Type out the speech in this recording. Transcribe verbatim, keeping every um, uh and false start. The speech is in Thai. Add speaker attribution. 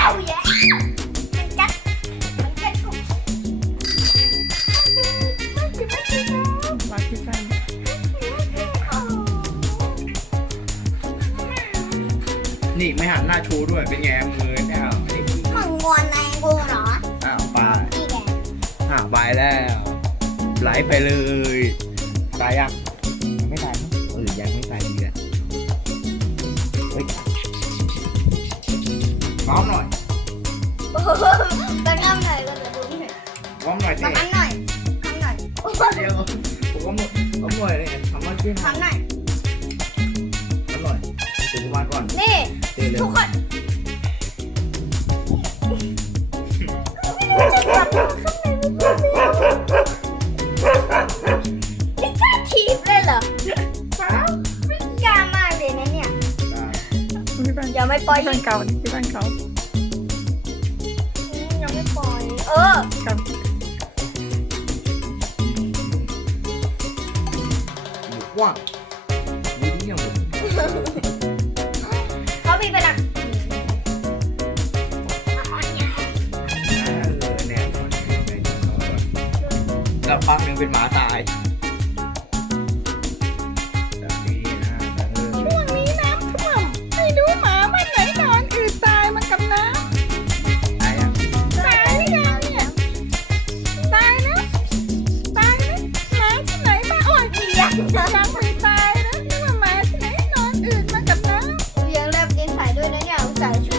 Speaker 1: เอาแย่มันกัดมันกัดของ
Speaker 2: วาดที่กัน
Speaker 3: นี่ไม่หันหน้าชูด้วยเป็นไงมือเนี่ยไม่ได้ขี้
Speaker 1: มึงงอนในกูเหรอ
Speaker 3: อ้าวไป
Speaker 1: นี่แก
Speaker 3: อ้าวไปแล้วไหลไปเลยตายยังยังไม่ตายมั้งเออยังไม่ตายดีอ่ะเฮ้ยพร้อมหน่อย
Speaker 1: โอ้โหก็ทำหน่อยก็จะดูนี่หน่อย
Speaker 3: พร้อมหน่อยสิ
Speaker 1: ทำหน่อยทำหน่อยโอ้โห
Speaker 3: เดี๋ยวผมก็หมดผมหน่อยเลยทำมาขึ้น
Speaker 1: ทำหน่อย
Speaker 3: ทำหน่อยตื่นมาก่อน
Speaker 1: นี่
Speaker 3: ตื่นเร็
Speaker 1: ทุ
Speaker 3: ว
Speaker 1: กคนไม่รู้จะกลับมาข้างในไม่กล้าถีบเลยเหรอไม่กล้ามากเลยนะเนี่ย
Speaker 2: ที่บ้าน
Speaker 1: อย่าไม่ปล่อย
Speaker 2: ที่บ้านเก่าที่บ้านเขา
Speaker 1: อืมยังไม่ปล่อย เออ
Speaker 2: ครับ
Speaker 3: ว่างดูนี่ยัง
Speaker 1: เขามีพลัง
Speaker 3: แล้วพักหนึ่งเป็นหมาตายแบบนี้นะ
Speaker 2: ช่วงนี้น้ำท่วมไม่รู้หมาบ้านไหนนอนอืดตายมันกับน้
Speaker 3: ตายอ่ะ
Speaker 2: ำตายหรือยังเนี่ยตายแล้วตายแล้วหมาที่ไหนมาอ่อนอีกยังยังไม่ตายนะนึกว่าหมาที่ไหนนอนอืดมากับน้ำ
Speaker 1: ยังเริ่มกินสายด้วยนะเนี่ยอุตส่าห์ช่วย